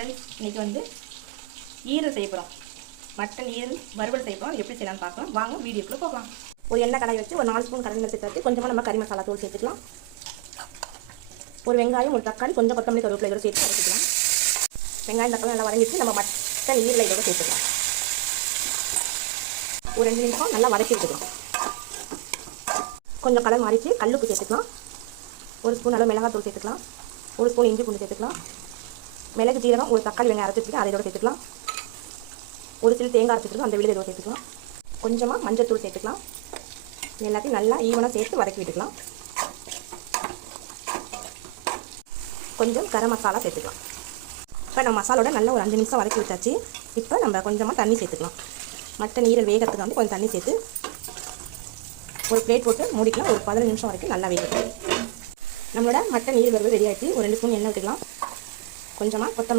Friends, இன்றைக்கி வந்து ஈரல் செய்ய போகிறோம். மட்டன் ஈரல் வறுவல் செய்ய போகிறோம். எப்படி செய்யலாம்னு பார்க்கலாம். வாங்க வீடியோக்குள்ளே போகலாம். ஒரு எண்ணெய் கடாய் வச்சு ஒரு 4 ஸ்பூன் கடலை சேர்த்து கொஞ்சமாக நம்ம கறி மசாலா தூள் சேர்த்துக்கலாம். ஒரு வெங்காயம், ஒரு தக்காளி, கொஞ்சம் கொத்தமல்லி, கருவேப்பிலை இதோட சேர்த்து வச்சுக்கலாம். வெங்காயம் தக்காளி நல்லா வதங்கிட்டு நம்ம மட்டன் ஈரலை இதோட சேர்த்துக்கலாம். ஒரு 2 நிமிஷம் நல்லா வதக்கி எடுத்துக்கலாம். கொஞ்சம் கலர் மாறிச்சு கல்லுப்பு சேர்த்துக்கலாம். ஒரு ஸ்பூன் அளவு மிளகாத்தூள் சேர்த்துக்கலாம். ஒரு ஸ்பூன் இஞ்சி பூண்டு சேர்த்துக்கலாம். மிளகு ஜீரகம், ஒரு தக்காளி வெங்காயம் அரைச்சி வச்சுட்டு அதை இதோட சேர்த்துக்கலாம். ஒரு சில தேங்காய் அரைச்சிட்டு அந்த விழுதை இதோட சேர்த்துக்கலாம். கொஞ்சமாக மஞ்சள் சேர்த்துக்கலாம். எல்லாத்தையும் நல்லா ஈவனாக சேர்த்து வதக்கி விட்டுக்கலாம். கொஞ்சம் கரம் மசாலா சேர்த்துக்கலாம். இப்போ நம்ம மசாலோட நல்லா ஒரு 5 நிமிஷம் வதக்கி விட்டாச்சு. இப்போ நம்ம கொஞ்சமாக தண்ணி சேர்த்துக்கலாம். மட்டன் ஈரல் வேகிறதுக்கு வந்து கொஞ்சம் தண்ணி சேர்த்து ஒரு பிளேட் போட்டு மூடிக்கலாம். ஒரு 15 நிமிஷம் வரைக்கும் நல்லா வேகட்டும். நம்மளோட மட்டன் ஈரல் வறுவல் ரெடி ஆகிடுச்சு. ஒரு 2 ஸ்பூன் எண்ணெய் விட்டுக்கலாம். கொஞ்சமாக கொத்தமல்லி